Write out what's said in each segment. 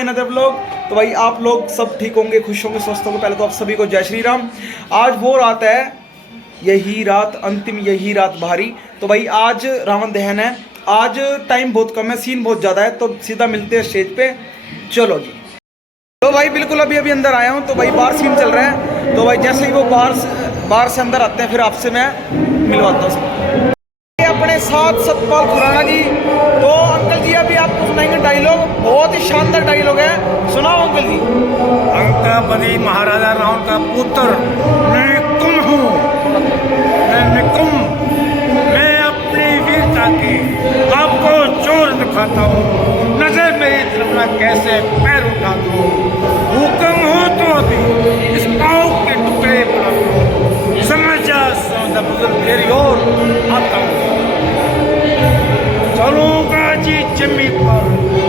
My another vlog. तो भाई आप लोग सब ठीक होंगे, खुश होंगे, स्वस्थ होंगे। पहले तो आप सभी को जय श्री राम। आज वो रात है, यही रात अंतिम, यही रात भारी। तो भाई आज रावण दहन है। आज टाइम बहुत कम है, सीन बहुत ज़्यादा है, तो सीधा मिलते हैं स्टेज पे। चलो जी। तो भाई बिल्कुल अभी अभी अंदर आया हूँ, तो भाई बाहर सीन चल रहा है। तो भाई जैसे ही वो बाहर से अंदर आते हैं, फिर आपसे मैं मिलवाता हूँ। अपने साथ सतपाल खुराना जी। तो अंकल जी अभी आपको सुनाएंगे डायलॉग, बहुत ही शानदार डायलॉग है, सुनाओ अंकल जी। अंकापति महाराजा रावण का पुत्र निकुंभ हूँ। मैं निकुंभ, मैं अपनी वीरता के आपको जोर दिखाता हूँ। नजर मेरी तरफ ना कैसे पैर उठा दूँ। हुक्म हो तो अभी इस पाँव के टुकड़े पर समझ जा, सौदा बुजुर्ग तेरी ओर आता हूँ। चलूंगा जी जमी पर,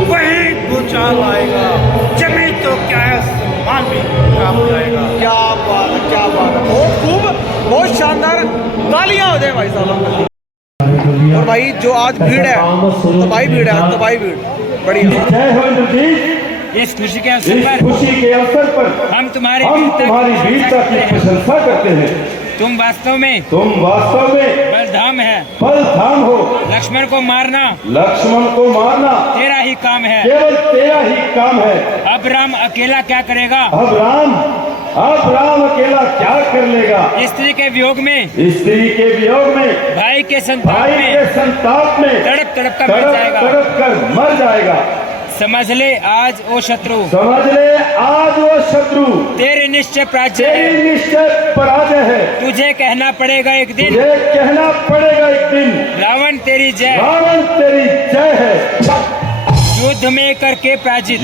वही भूचाल आएगा। जमी तो क्या है, सम्मान भी प्राप्त आएगा। क्या बात है, क्या बात है, बहुत खूब, बहुत शानदार। तालियां हो जाए भाई साहब। और भाई जो आज भीड़ है, तो भाई भीड़ है, तो भाई भीड़ बड़ी इस खुशी के अवसर पर हम तुम्हारी वीरता की प्रशंसा करते हैं। तुम वास्तव में बलधाम हो। लक्ष्मण को मारना तेरा ही काम है, केवल तेरा ही काम है। अब राम अकेला क्या करेगा? अब राम अकेला क्या कर लेगा? स्त्री के वियोग में भाई के संताप में तड़प कर मर जाएगा। समझ ले आज वो शत्रु तेरे निश्चय पराजय है। तुझे कहना पड़ेगा एक दिन रावण तेरी जय है। युद्ध में करके पराजित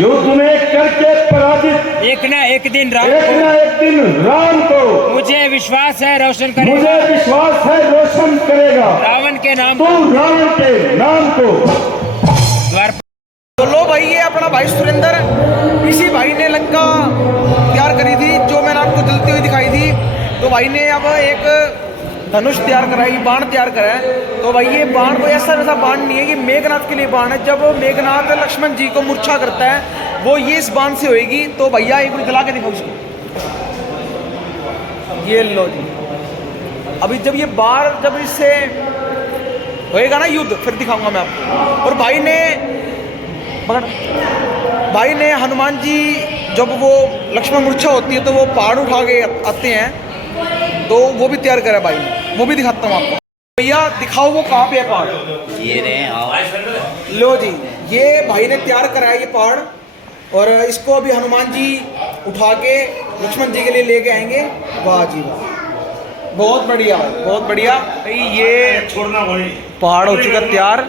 एक ना एक दिन राम को मुझे विश्वास है रोशन करेगा रावण के नाम को। तो लो भाई, ये अपना भाई सुरेंद्र, इसी भाई ने लंका तैयार करी थी, जो मैंने आपको जलती हुई दिखाई थी। तो भाई ने अब एक धनुष तैयार कराई, बाण तैयार करा है। तो भाई ये बाण कोई ऐसा वैसा बाण नहीं है, कि मेघनाथ के लिए बाण है। जब मेघनाथ लक्ष्मण जी को मूर्छा करता है, वो ये इस बाण से होएगी। तो भैया एक बार जला के दिखाओ उसको। ये लो जी। अभी जब ये बाण जब इससे होएगा ना युद्ध, फिर दिखाऊंगा मैं आपको। और भाई ने हनुमान जी, जब वो लक्ष्मण मूर्छा होती है, तो वो पहाड़ उठा के आते हैं, तो वो भी तैयार करा भाई ने, वो भी दिखाता हूँ आपको। भैया दिखाओ वो कहाँ पे है पहाड़। ये रहे लो जी, ये भाई ने तैयार करा है ये पहाड़। और इसको अभी हनुमान जी उठा के लक्ष्मण जी के लिए लेके आएंगे। वाह जी वाह, बहुत बढ़िया, बहुत बढ़िया। ये पहाड़ हो चुका तैयार,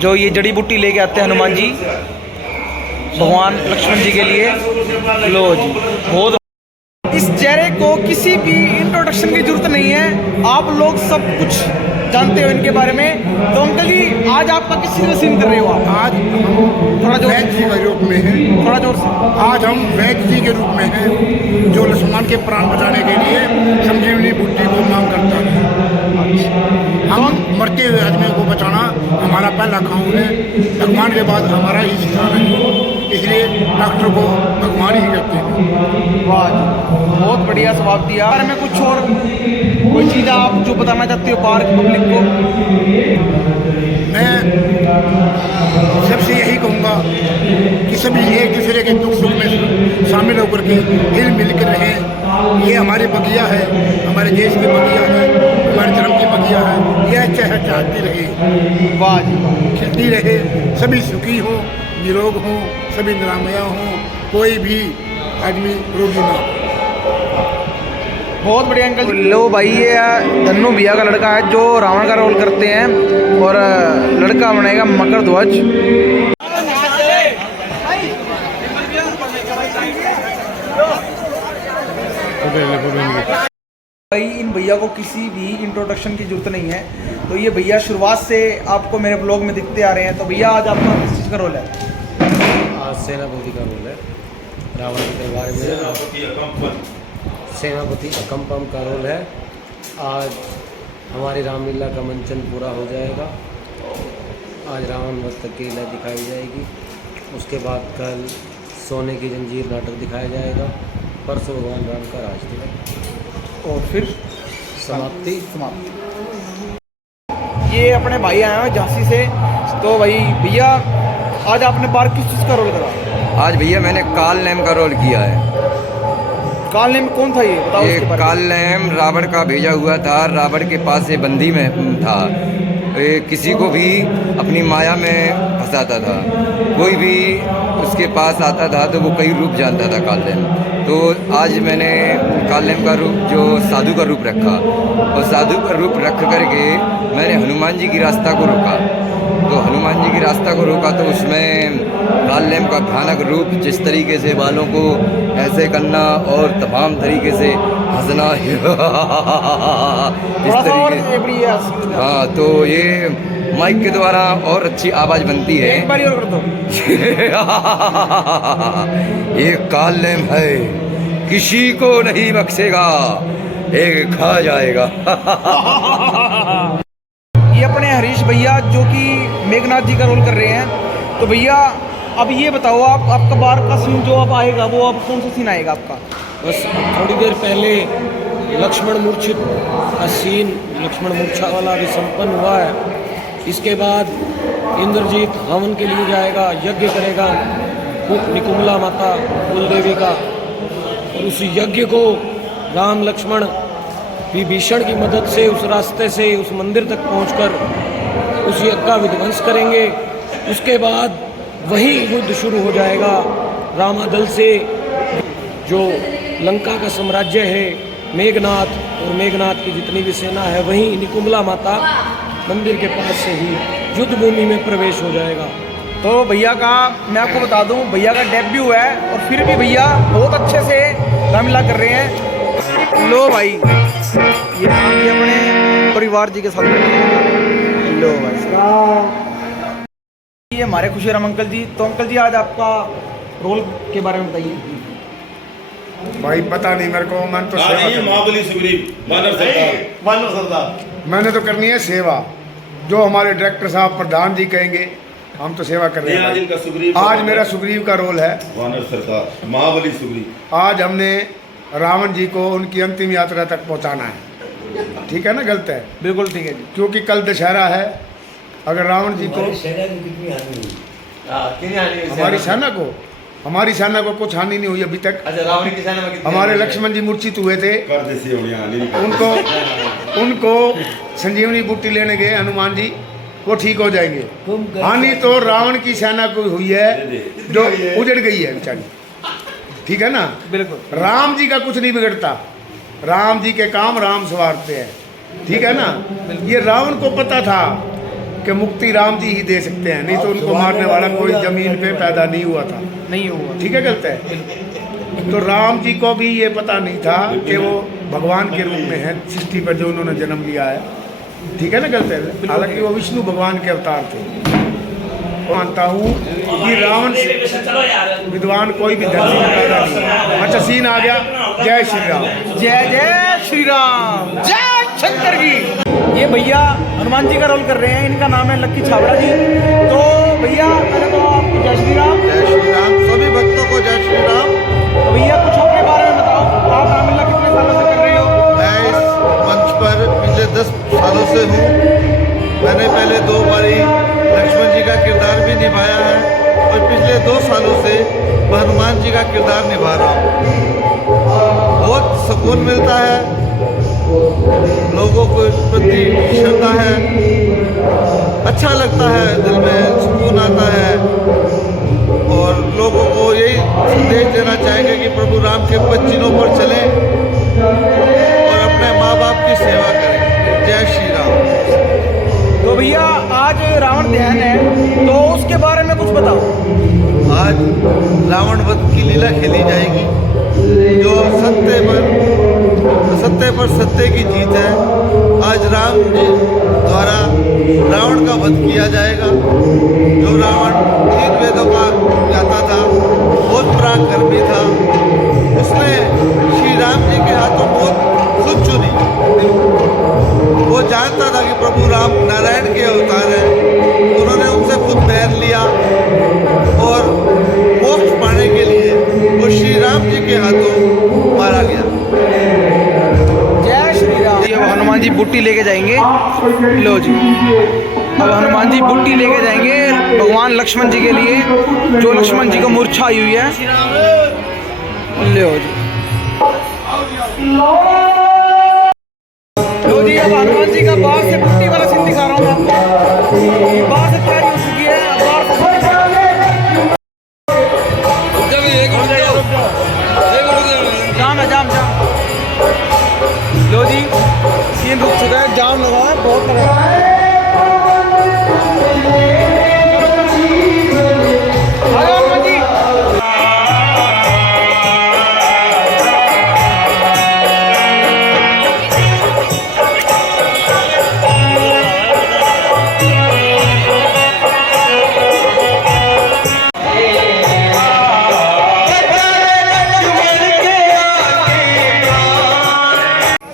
जो ये जड़ी बूटी लेके आते हैं हनुमान जी भगवान लक्ष्मण जी के लिए। लो जी, बहुत। इस चेहरे को किसी भी इंट्रोडक्शन की जरूरत नहीं है, आप लोग सब कुछ जानते हो इनके बारे में। तो अंकल जी आज आपका किस चीज़ में सीन कर रहे हो आप? आज हम थोड़ा जोर वैद्य जी के रूप में हैं। थोड़ा जोर से। आज हम वैद्य जी के रूप में हैं, जो लक्ष्मण के प्राण बचाने के लिए संजीवनी बूटी को मांग करता है। हम मरते हुए आदमी को बचाना हमारा पहला काम है। भगवान के बाद हमारा ही स्थान है, इसलिए डॉक्टर को भगवान ही कहते हैं। वाह जी, बहुत बढ़िया जवाब दिया। बारे में कुछ और कोई चीज़ आप जो बताना चाहते हो बाहर की पब्लिक को? मैं सबसे यही कहूँगा कि सभी एक दूसरे के दुख सुख में शामिल होकर के हिल मिल कर रहें। ये हमारे बगिया है, हमारे देश की बगिया है, हमारे धर्म की बगिया है। यह चहचहाती रहे, वाह जी, खिलती रहे, सभी सुखी हों, निरोग हों, सभी निरामया हों, कोई भी आदमी रोगी ना हो। बहुत बढ़िया अंकल। लो भाई, ये धन्नू भैया का लड़का है, जो रावण का रोल करते हैं, और लड़का बनेगा मकर ध्वज। भाई इन भैया को किसी भी इंट्रोडक्शन की जरूरत नहीं है। तो ये भैया शुरुआत से आपको मेरे ब्लॉग में दिखते आ रहे हैं। तो भैया आज आपका किस चीज़ का रोल है? आज सेनापति का रोल है। रावण के दरबार में सेनापति अकम्पम का रोल है। आज हमारी रामलीला का मंचन पूरा हो जाएगा। आज रावण वध की लीला दिखाई जाएगी। उसके बाद कल सोने की जंजीर नाटक दिखाया जाएगा। परसों भगवान राम का राज तिलक और फिर समाप्ति। ये अपने भाई आए हैं झांसी से। तो भाई भैया आज आपने बार किस चीज़ का रोल करा? आज भैया मैंने काल नेम का रोल किया है। काल नेम कौन था ये बताओ ये उसके बारे में। काल नेम रावण का भेजा हुआ था। रावण के पास से बंदी में था। ये किसी को भी अपनी माया में फंसाता था। कोई भी उसके पास आता था तो वो कई रूप जानता था काल नेम। तो आज मैंने काल नेम का रूप जो साधु का रूप रखा, और साधु का रूप रख करके मैंने हनुमान जी की रास्ता को रोका। तो हनुमान जी की रास्ता को रोका तो उसमें काल नेम का भयानक रूप, जिस तरीके से बालों को ऐसे करना और तमाम तरीके से हंसना इस थोड़ा सा और तरीके। बढ़िया हंसी। हाँ, तो ये माइक के द्वारा और अच्छी आवाज़ बनती है। एक बार और कर दो। ये काल नेम है, किसी को नहीं बख्शेगा, एक खा जाएगा। ये अपने हरीश भैया जो कि मेघनाथ जी का रोल कर रहे हैं। तो भैया अब ये बताओ आपका बार का सीन जो अब आएगा वो अब कौन सा सीन आएगा आपका? बस थोड़ी देर पहले लक्ष्मण मूर्छित का सीन, लक्ष्मण मूर्छा वाला अभी संपन्न हुआ है। इसके बाद इंद्रजीत हवन के लिए जाएगा, यज्ञ करेगा निकुम्ला माता कुलदेवी का, और उस यज्ञ को राम लक्ष्मण विभीषण की मदद से उस रास्ते से उस मंदिर तक पहुंचकर उस यज्ञ का विध्वंस करेंगे। उसके बाद वही युद्ध शुरू हो जाएगा रामादल से। जो लंका का साम्राज्य है मेघनाथ, और मेघनाथ की जितनी भी सेना है वहीं निकुम्ला माता मंदिर के पास से ही युद्ध भूमि में प्रवेश हो जाएगा। तो भैया का मैं आपको बता दूं, भैया का डेब्यू है और फिर भी भैया बहुत अच्छे से रामलीला कर रहे हैं। लो भाई, ये आगे अपने परिवार जी के साथ लो भाई, ये हमारे खुशीराम अंकल जी। तो अंकल जी आज आपका रोल के बारे में बताइए। भाई पता नहीं मेरे को, मन तो सेवा करनी। महाबली सुग्रीव वानर सरदार मैंने तो करनी है सेवा, जो हमारे डायरेक्टर साहब प्रधान जी कहेंगे हम तो सेवा कर रहे हैं भाई। आज मेरा सुग्रीव का रोल है, वानर सरदार महाबली सुग्रीव। आज हमने रावण जी को उनकी अंतिम यात्रा तक पहुंचाना है। ठीक है ना, गलत है? बिल्कुल ठीक है जी। क्योंकि कल दशहरा है। अगर रावण जी को, हमारी सेना को कुछ हानि नहीं हुई अभी तक। अच्छा, रावण की सेना में हमारे लक्ष्मण जी मूर्छित हुए थे, उनको संजीवनी बूटी लेने गए हनुमान जी, वो ठीक हो जाएंगे। हानि तो रावण की सेना को हुई है जो उजड़ गई है बेचारी। ठीक है ना? बिल्कुल। राम जी का कुछ नहीं बिगड़ता, राम जी के काम राम संवारते हैं। ठीक है ना? ये रावण को पता था कि मुक्ति राम जी ही दे सकते हैं, नहीं तो उनको मारने वाला कोई जमीन पे पैदा नहीं हुआ था। नहीं हुआ। ठीक है, गलत है? तो राम जी को भी ये पता नहीं था कि वो भगवान के रूप में है सृष्टि पर जो उन्होंने जन्म लिया है। ठीक है ना, गलत है? हालांकि वो विष्णु भगवान के अवतार थे। मानता हूँ कि रावण से विद्वान कोई भी धरती में पैदा नहीं। अच्छा, सीन आ गया। जय श्री राम। जय जय श्री राम, जय शंकर जी। ये भैया हनुमान जी का रोल कर रहे हैं, इनका नाम है लक्की छाबड़ा जी। तो भैया पहले तो आपको जय श्री राम। जय श्री राम, सभी भक्तों को जय श्री राम। तो भैया कुछ अपने बारे में बताओ, आप रामलीला कितने सालों से कर रहे हो? मैं इस मंच पर पिछले 10 सालों से हूँ। मैंने पहले 2 बारी लक्ष्मण जी का किरदार भी निभाया है और पिछले 2 सालों से मैं हनुमान जी का किरदार निभा रहा हूँ। बहुत सुकून मिलता है, लोगों को इस प्रति श्रद्धा है, अच्छा लगता है, दिल में सुकून आता है। और लोगों को यही संदेश देना चाहेंगे कि प्रभु राम के 5 चिन्हों पर चलें और अपने माँ बाप की सेवा करें। जय श्री राम। तो भैया आज रावण दहन है, तो उसके बारे में कुछ बताओ। आज रावण वध की लीला खेली जाएगी, जो सत्य पर सत्य की जीत है। आज राम जी द्वारा रावण का वध किया जाएगा। जो रावण 3 वेदों का जाता था, बहुत पराक्रमी था, उसने श्री राम जी के हाथों मौत खुद चुनी। वो जानता था कि प्रभु राम नारायण के अवतार हैं। उन्होंने उनसे खुद बैर लिया और मोक्ष पाने के लिए जाएंगे। लो जी, अब हनुमान जी बुट्टी लेके जाएंगे भगवान लक्ष्मण जी के लिए, जो लक्ष्मण जी को मूर्छा आई हुई है। लो जी, लो जी, अब हनुमान जी का बाहर से बुट्टी वाला सीन दिखा रहा हूँ मैं आपको। बाहर से तैयारी हो चुकी है, बाहर से जाम है, जाम। लो जी, सीन रुक चुका है, जाम लगा है बहुत लगा है।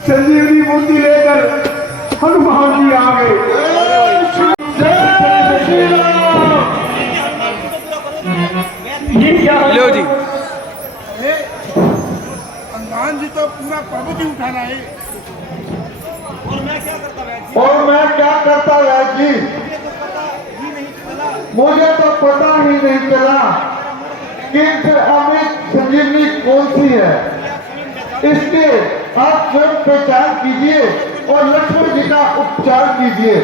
संजीवनी बूटी लेकर हनुमान जी आ गए। लो जी, हनुमान जी तो पूरा पर्वत ही उठाना है। और मैं क्या करता है जी, मुझे तो पता ही नहीं चला कि फिर अमृत संजीवनी कौन सी है। इसके आप स्वयं पहचान कीजिए और लक्ष्मण जी का उपचार कीजिए।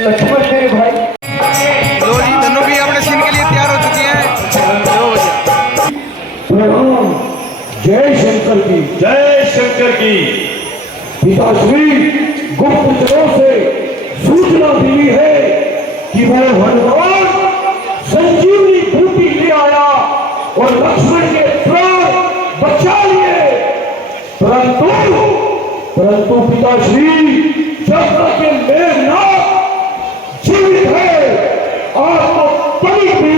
लक्ष्मण जी भाई, लो जी, धनु भी अपने सीन के लिए तैयार हो चुकी हैं। लो प्रणाम। जय शंकर की, जय शंकर की। पिताश्री गुप्तचरों से सूचना मिली है कि वह हनुमान संजीवनी बूटी ले आया और लक्ष्मण के प्राण बचा लिए। परंतु पिताश्री, जब तक ये मेघनाथ जीवित है, आपको कभी भी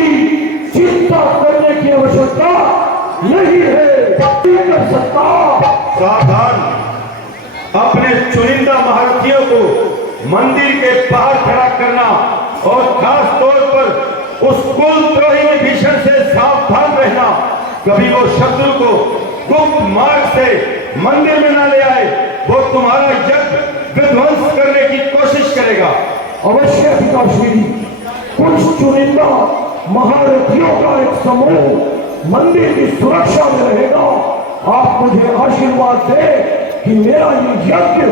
चिंता करने की आवश्यकता नहीं है। कर सकता। सावधान, अपने चुनिंदा महारथियों को मंदिर के बाहर खड़ा करना और खास तौर पर उस कुलद्रोही विभीषण से सावधान रहना। कभी वो शत्रु को गुप्त मार्ग से मंदिर में न ले आए, वो तुम्हारा यज्ञ विध्वंस करने की कोशिश करेगा। अवश्य पिताश्री, कुछ चुनिंदा महारथियों का एक समूह मंदिर की सुरक्षा में रहेगा। आप मुझे आशीर्वाद दे कि मेरा ये यज्ञ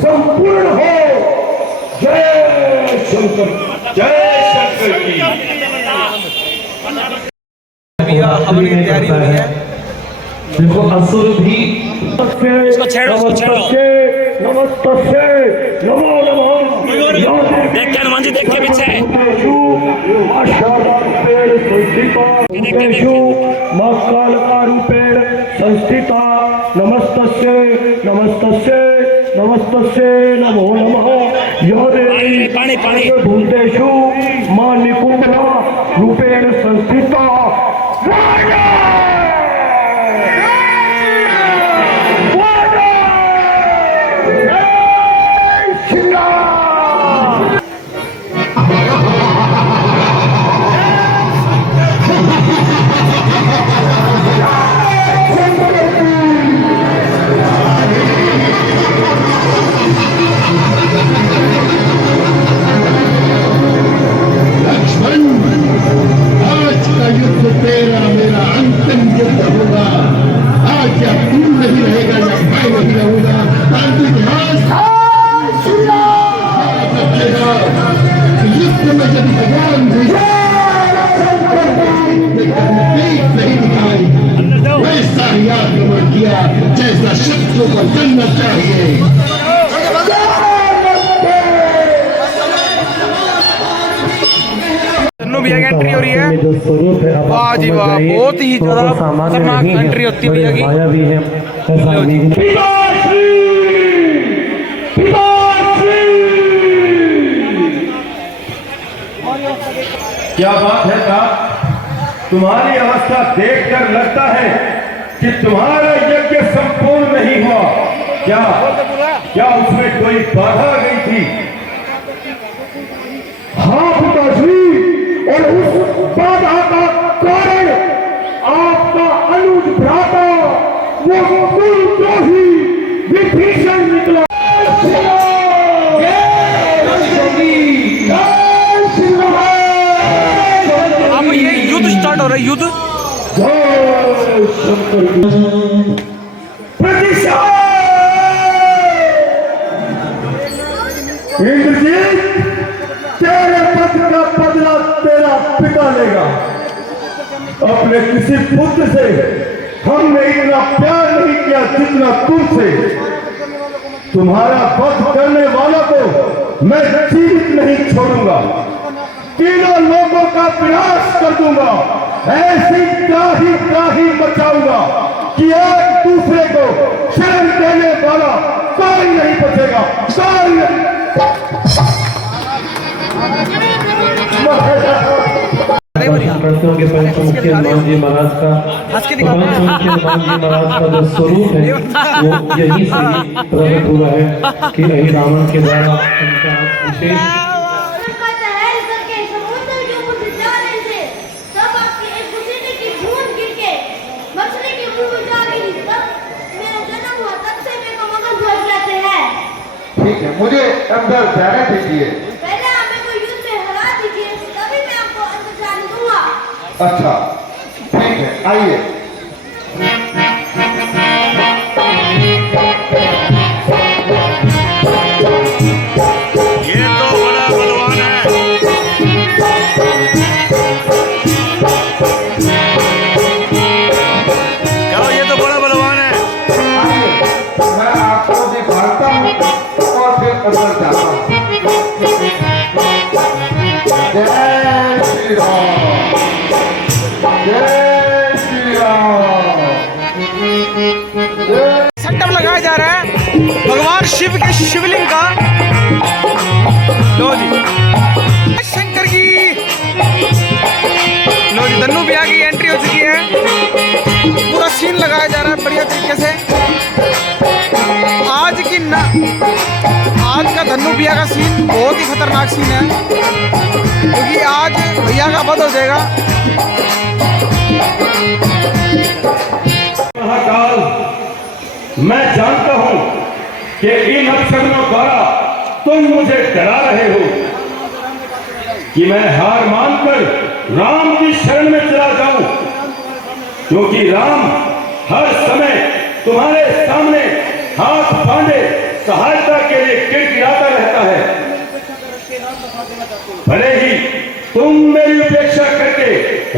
संपूर्ण हो। जय शंकर, जय शंकर की। हवन की तैयारी हो रही है। देखो असुर भी नमस्ते नमो नमः। देख के हनुमान जी, देख के पीछे रूपेण संस्थिता नमस्तस्ये नमस्तस्ये नमस्तस्ये नमो नमः। यह भूतेषु मां निकुंभा रूपेण संस्थिता। जैसा शत्रु को करना चाहिए। भैया की एंट्री हो रही है। वाह जी वाह, बहुत ही ज्यादा खतरनाक एंट्री होती है भैया की। क्या बात है साहब, तुम्हारी अवस्था देखकर लगता है कि तुम्हारा यज्ञ संपूर्ण नहीं हुआ। क्या क्या उसमें कोई बाधा आ गई थी? हाँ पिताश्री, और उस बाधा का कारण आपका अनुज भ्राता वो कुलद्रोही विभीषण निकला। अब ये युद्ध स्टार्ट हो रहा है, युद्ध। जय शंकर। प्रतिशोध। इंद्रजीत, तेरे पद का बदला तेरा पिता लेगा। अपने किसी पुत्र से हमने इतना प्यार नहीं किया जितना तुमसे। तुम्हारा वध करने वालों को मैं जीवित नहीं छोड़ूंगा, तीनों लोगों का विनाश कर दूंगा। ऐसी त्राही त्राही मचाऊंगा कि एक दूसरे को शरण देने वाला कोई नहीं बचेगा, कोई नहीं। पंचों के पंचमुखी हनुमान जी महाराज का हनुमान जी महाराज का जो स्वरूप है वो यही से ही प्रकट हुआ है कि यही रावण के द्वारा उनका विशेष ठीक है, मुझे अंदर जाने दीजिए। पहले आप मेरे को युद्ध में हरा दीजिए, तभी मैं आपको अंदर जाने दूंगा। अच्छा ठीक है, आइए। ये तो बड़ा बलवान है। क्या ये तो बड़ा बलवान है? आइए, मैं आपको दिखाता हूँ और फिर अंदर जाता हूँ। जय श्री राम, जय श्री राम, जय। सेटअप लगाया जा रहा है भगवान शिव के शिवलिंग का। लो जी शंकर की, लो जी धन्नू भैया की एंट्री हो चुकी है। पूरा सीन लगाया जा रहा है बढ़िया तरीके से। आज का धन्नू भैया का सीन बहुत ही खतरनाक सीन है, क्योंकि आज भैया का वध हो जाएगा। महाकाल, मैं जानता हूं कि इन अपशब्दों द्वारा तुम मुझे डरा रहे हो कि मैं हार मानकर राम की शरण में चला जाऊं, क्योंकि राम हर समय तुम्हारे सामने हाथ बांधे सहायता के लिए गिड़गिड़ाता रहता है। भले ही तुम मेरी उपेक्षा करके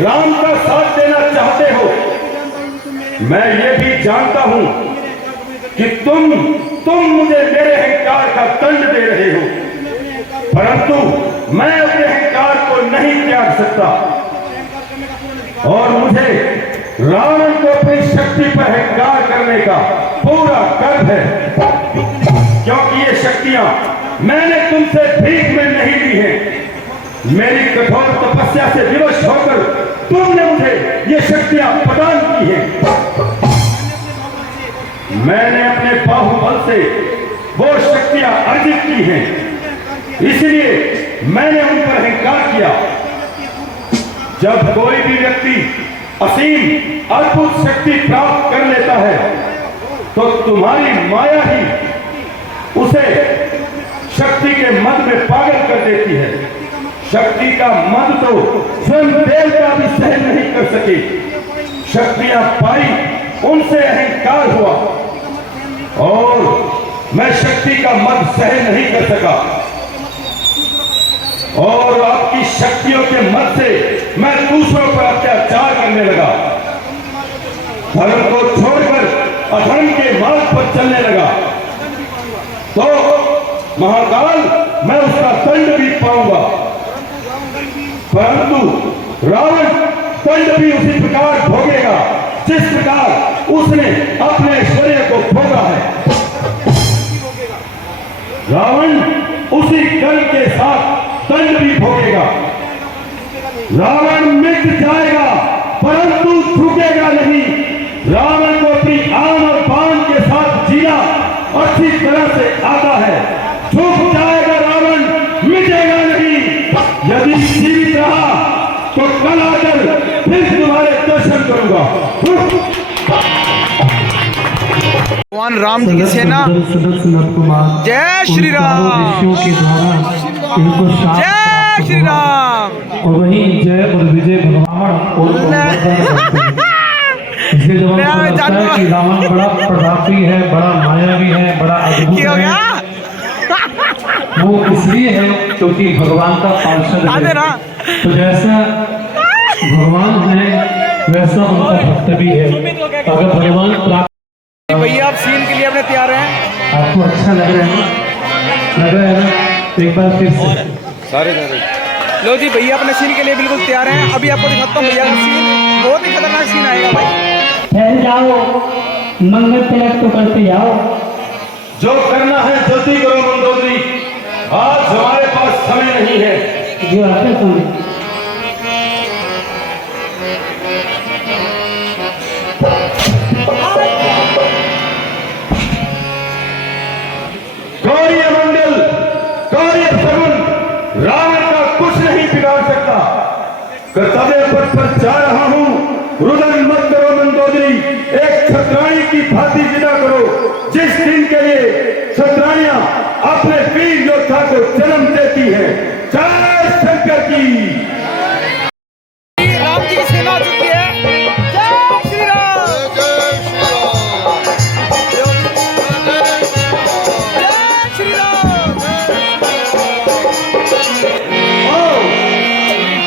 राम का साथ देना चाहते हो, मैं ये भी जानता हूं कि तुम मुझे मेरे अहंकार का दंड दे रहे हो, परंतु मैं अपने अहंकार को नहीं त्याग सकता और मुझे रावण को अपनी शक्ति पर अहंकार करने का पूरा गर्व है, क्योंकि ये शक्तियां मैंने तुमसे भीख में नहीं ली हैं। मेरी कठोर तपस्या से विवश होकर तुमने मुझे ये शक्तियां प्रदान की हैं। मैंने अपने बाहुबल से वो शक्तियां अर्जित की हैं, इसलिए मैंने उन पर अहंकार किया। जब कोई भी व्यक्ति असीम अद्भुत शक्ति प्राप्त कर लेता है तो तुम्हारी माया ही उसे शक्ति के मद में पागल कर देती है। शक्ति का मद तो स्वयं देवता भी सहन नहीं कर सके। शक्तियां पाई, उनसे अहंकार हुआ और मैं शक्ति का मद सहन नहीं कर सका और आपकी शक्तियों के मद से मैं दूसरों पर अत्याचार करने लगा, धर्म को छोड़कर अधर्म के मार्ग पर चलने लगा। तो महाकाल, मैं उसका दंड भी पाऊंगा, परंतु रावण दंड भी उसी प्रकार भोगेगा जिस प्रकार उसने अपने ऐश्वर्य को भोगा है। रावण उसी कल के साथ दंड भी भोगेगा। रावण मिट जाएगा परंतु झुकेगा नहीं। रावण को अपनी आन और बान के साथ जीना अच्छी तरह से यदि जीवित रहा तो कल आकर फिर तुम्हारे दर्शन करूंगा। भगवान राम जी की सेना। जय श्री राम, जय श्री राम। और वही जय और विजय भगवान इसके जवाब लगता है कि रावण बड़ा प्रतापी है, बड़ा मायावी है, बड़ा अद्भुत है। वो इसलिए है क्योंकि भगवान का पार्षद है। तो जैसा भगवान है वैसा उनका भक्त भी है। अगर भगवान प्राप्त भैया आप सीन के लिए अपने तैयार हैं? आपको अच्छा लग रहा है ना? एक बार फिर से सारे लो जी, भैया अपने सीन के लिए बिल्कुल तैयार हैं। अभी आपको दिखाता हूँ भैया का सीन, बहुत ही खतरनाक सीन आएगा भाई। ठहर जाओ, मंगल तिलक तो करते जाओ। जो करना है जल्दी करो मंदोदरी, आज हमारे पास समय नहीं है। जो आपने समय कार्य मंडल, कार्य सगुन रावण का कुछ नहीं बिगाड़ सकता। कर्तव्य पथ पर जा रहा हूँ, रुदन मत करो मंदोदरी, एक क्षत्राणी की भांति विदा करो। जिस दिन के लिए क्षत्राणियां अपने वीर योद्धा को जन्म देती है। जय शंकर की। राम जी की सेना आ चुकी है। जय श्री राम, जय श्री राम।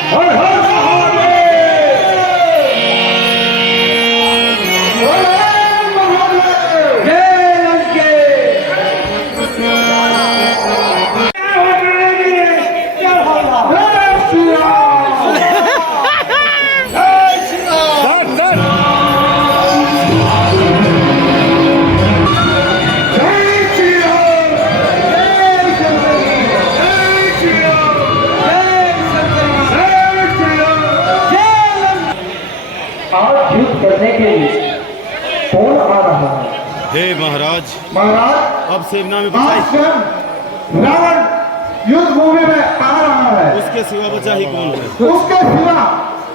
हर हर करने के लिए कौन आ रहा है? हे महाराज, महाराज अब सेना में आज बचाई स्वयं रावण युद्ध भूमि में आ रहा है। उसके सिवा बचा ही कौन है? उसके सिवा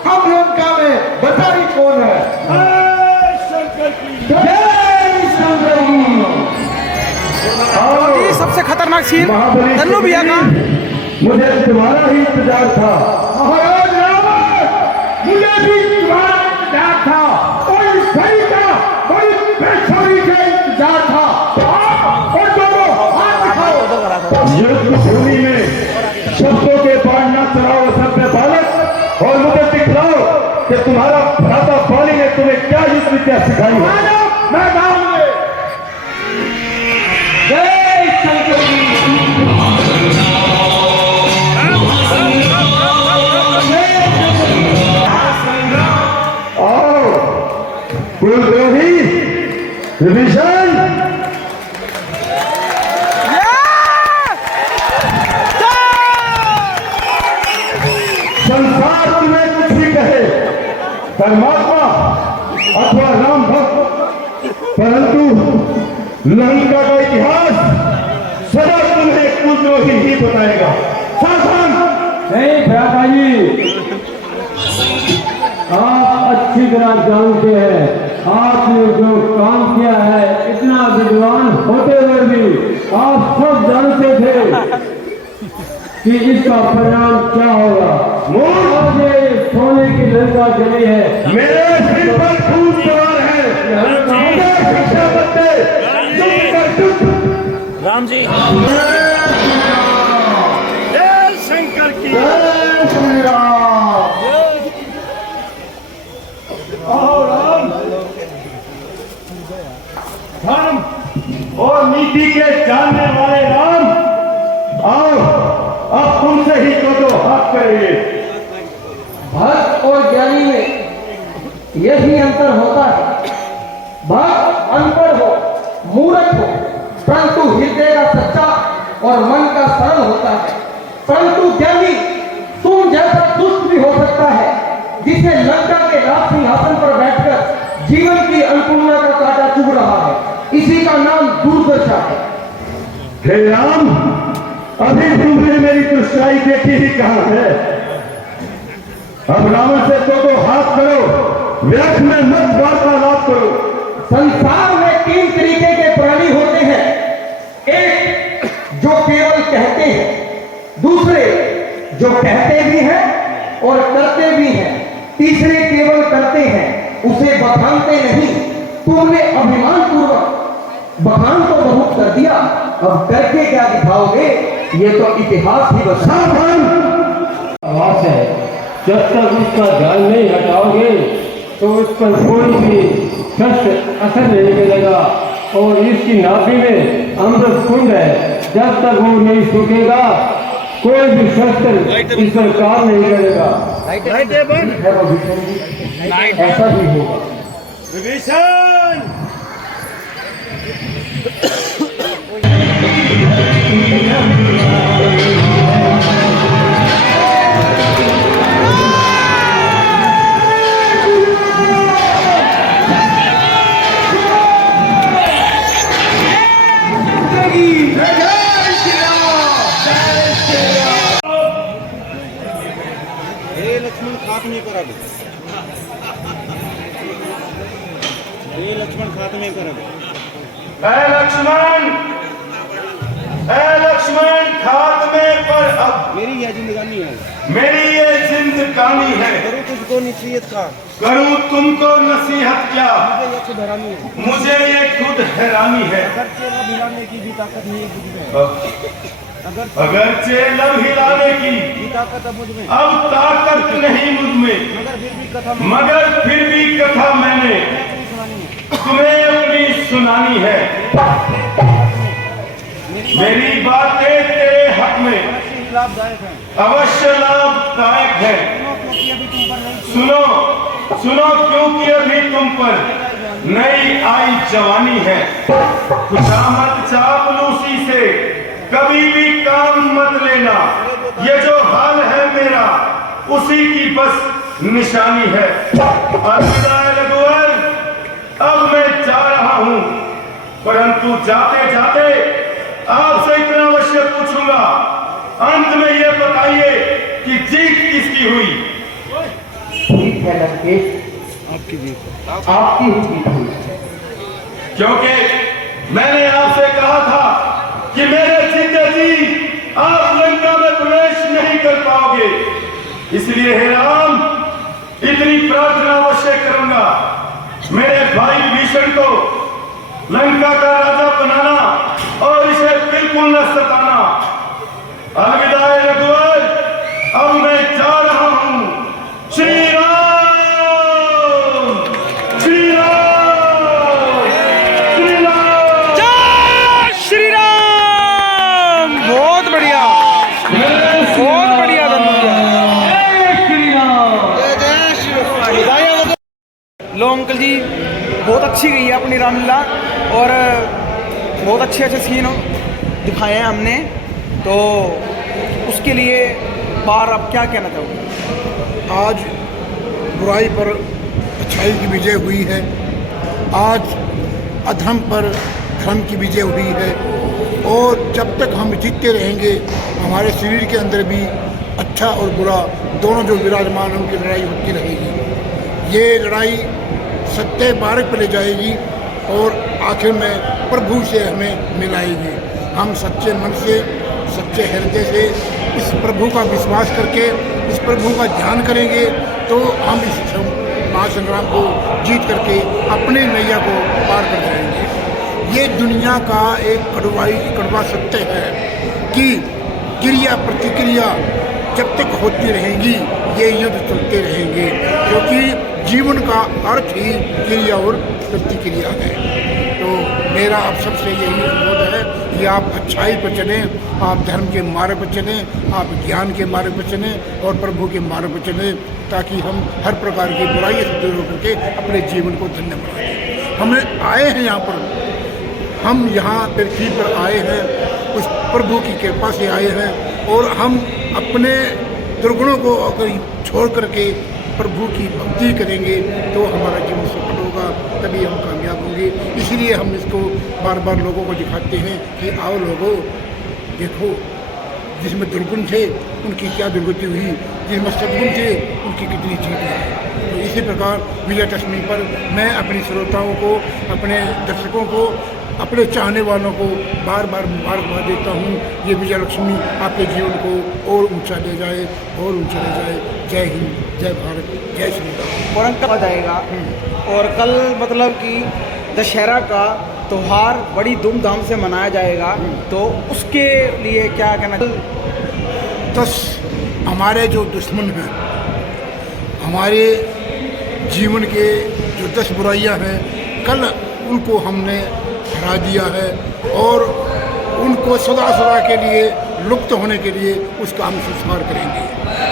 हम लंका में बचा ही कौन है? जय शंकर की। ये सबसे खतरनाक सीन तन्नू भैया का। मुझे तुम्हारा ही इंतजार था। महाराज रावण, मुझे भी तुम्हारा इंतजार था। कोई सही का, कोई बेसब्री का इंतजार था। और दोनों हाथ दिखाओ। युद्ध भूमि में शब्दों के बाण न चलाओ सभ्य बालक, और मुझे दिखलाओ कि तुम्हारा भ्राता बाली ने तुम्हें क्या युद्ध विद्या सिखाई है। मैदान में जय शंकर की। आओ कुलद्रोही विभीषण, संसार तुम्हें कुछ भी कहे, परमात्मा अथवा राम भक्त, परंतु लंका का इतिहास सदा तुम्हें कुलद्रोही ही बताएगा। सावधान। नहीं भ्राता जी, आप अच्छी तरह जानते हैं आपने जो काम किया है, इतना विद्वान होते हुए भी आप सब जानते थे कि इसका परिणाम क्या होगा। मुझे सोने की लंका चली है, मेरे सिर पर खून सवार है। मुझे शिक्षा मत दे। राम जी जय शंकर की। जय श्री राम। आओ राम, धर्म और नीति के जानने वाले राम, आओ अब तुमसे ही दो हाथ करेंगे। भक्त और ज्ञानी में यही अंतर होता है। भक्त अनपढ़ हो, मूर्ख हो, परंतु हृदय का सच्चा और मन का सरल होता है। परंतु ज्ञानी तुम जैसा दुष्ट भी हो सकता है, जिसे लंका के राज सिंहासन पर बैठकर जीवन की अन्नपूर्णा का कांटा चुभ रहा है। इसी का नाम दूरदर्शा है। हे राम, अभी तुमने मेरी दुष्टाई देखी ही कहाँ है। अब रावण से तो हाथ करो, व्यर्थ में मत वार्तालाप करो। संसार में 3 तरीके के प्राणी होते हैं। एक जो केवल कहते हैं, दूसरे जो कहते भी हैं और करते भी हैं, तीसरे केवल करते हैं, उसे बखानते नहीं। तुमने अभिमान पूर्वक बखान तो बहुत कर दिया, अब करके क्या दिखाओगे, ये तो इतिहास ही बता। आवाज है, जब तक उसका ध्यान नहीं हटाओगे तो उस पर कोई भी कष्ट असर नहीं करेगा। और इसकी नाभि में अमृत कुंड है, जब तक वो नहीं सूखेगा कोई भी शस्त्र इस पर काम नहीं करेगा। ऐसा भी होगा। विभीषण लक्ष्मण खात नहीं करा लक्ष्मण खात नहीं करा लक्ष्मण खात्मे पर अब मेरी यह जिंदगानी है, मेरी ये जिंदगानी है। करूँ तुझको नसीहत का, करूँ तुमको नसीहत क्या, मुझे ये खुद हैरानी है। अगर चेला हिलाने की भी ताकत नहीं है मुझ में, अगर चेला हिलाने की ताकत अब मुझ में, अब ताकत नहीं मुझ में, मगर फिर भी कथा मैंने तुम्हें अपनी सुनानी है। मेरी बातें तेरे हक में लाभदायक है, अवश्य लाभदायक है। सुनो सुनो, क्योंकि अभी तुम पर नई आई जवानी है। खुशामद चापलूसी से कभी भी काम मत लेना, ये जो हाल है मेरा उसी की बस निशानी है। अलविदा रघुवर, अब मैं जा रहा हूं, परंतु जाते जाते आपसे इतना अवश्य पूछूंगा, अंत में ये बताइए कि जीत किसकी हुई। ठीक है लंकेश, आपकी ही जीत हुई। क्योंकि मैंने आपसे कहा था कि मेरे जीते जी आप लंका में प्रवेश नहीं कर पाओगे, इसलिए हे राम इतनी प्रार्थना अवश्य करूंगा, मेरे भाई भीषण को लंका का राजा बनाना और इसे बिल्कुल न सताना। अलविदा रघुवर, अब मैं जा रहा हूं। श्री राम, श्री राम, श्री राम, जय श्री राम। बहुत बढ़िया, बहुत बढ़िया लो अंकल जी, बहुत अच्छी गई है अपनी रामलीला और बहुत अच्छे अच्छे सीन दिखाए हैं हमने, तो उसके लिए बार अब क्या कहना चाहोगे? आज बुराई पर अच्छाई की विजय हुई है, आज अधर्म पर धर्म की विजय हुई है, और जब तक हम जीतते रहेंगे हमारे शरीर के अंदर भी अच्छा और बुरा दोनों जो विराजमान उनकी लड़ाई होती रहेगी। ये लड़ाई सत्य मार्ग पर ले जाएगी और आखिर में प्रभु से हमें मिलाएगी। हम सच्चे मन से, सच्चे हृदय से इस प्रभु का विश्वास करके इस प्रभु का ध्यान करेंगे तो हम इस महासंग्राम को जीत करके अपने नैया को पार कर जाएंगे। ये दुनिया का एक कड़वा सत्य है कि क्रिया प्रतिक्रिया जब तक होती रहेंगी ये युद्ध चलते रहेंगे, क्योंकि जीवन का अर्थ ही क्रिया और प्रतिक्रिया है। तो मेरा आप सबसे यही अनुरोध है कि आप अच्छाई पर चलें, आप धर्म के मार्ग पर चलें, आप ज्ञान के मार्ग पर चलें और प्रभु के मार्ग पर चलें, ताकि हम हर प्रकार की बुराई से दूर होकर के अपने जीवन को धन्य बनाएं। हमें आए हैं यहाँ पर, हम यहाँ पृथ्वी पर आए हैं उस प्रभु की कृपा से आए हैं, और हम अपने दुर्गुणों को अगर छोड़ करके प्रभु की भक्ति करेंगे तो हमारा जीवन सफल होगा, तभी हम कामयाब होंगे। इसलिए हम इसको बार बार लोगों को दिखाते हैं कि आओ लोगों, देखो जिसमें दुर्गुण थे उनकी क्या दुर्गति हुई, जिसमें सद्गुण थे उनकी कितनी जीत हुई। तो इसी प्रकार विजयदशमी पर मैं अपने श्रोताओं को, अपने दर्शकों को, अपने चाहने वालों को बार बार मुबारकबाद देता हूँ। ये विजयलक्ष्मी आपके जीवन को और ऊंचा ले जाए, और ऊंचा ले जाए। जय हिंद, जय भारत, जय श्री राम। और अंक आ जाएगा। और कल मतलब कि दशहरा का त्यौहार बड़ी धूमधाम से मनाया जाएगा, तो उसके लिए क्या कहना? 10 हमारे जो दुश्मन हैं, हमारे जीवन के जो 10 बुराइयां हैं, कल उनको हमने हरा दिया है और उनको सदा सदा के लिए लुप्त होने के लिए उसका हम संस्कार करेंगे।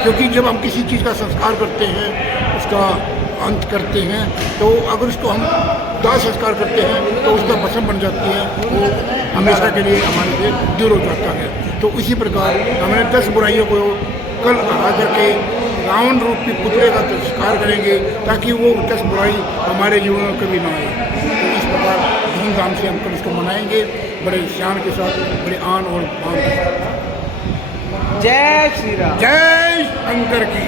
क्योंकि जब हम किसी चीज़ का संस्कार करते हैं, उसका अंत करते हैं, तो अगर उसको हम दाह संस्कार करते हैं तो उसका भस्म बन जाती है, वो हमेशा के लिए हमारे से दूर हो जाता है। तो इसी प्रकार हमने 10 बुराइयों को कल हरा करके रावण रूपी पुतले का संस्कार करेंगे, ताकि वो 10 बुराई हमारे जीवन में कभी ना आए। तो इस प्रकार धूमधाम से हम कल इसको मनाएंगे, बड़े शान के साथ, बड़े आन और बान के साथ। जय श्री राम। जय शंकर की।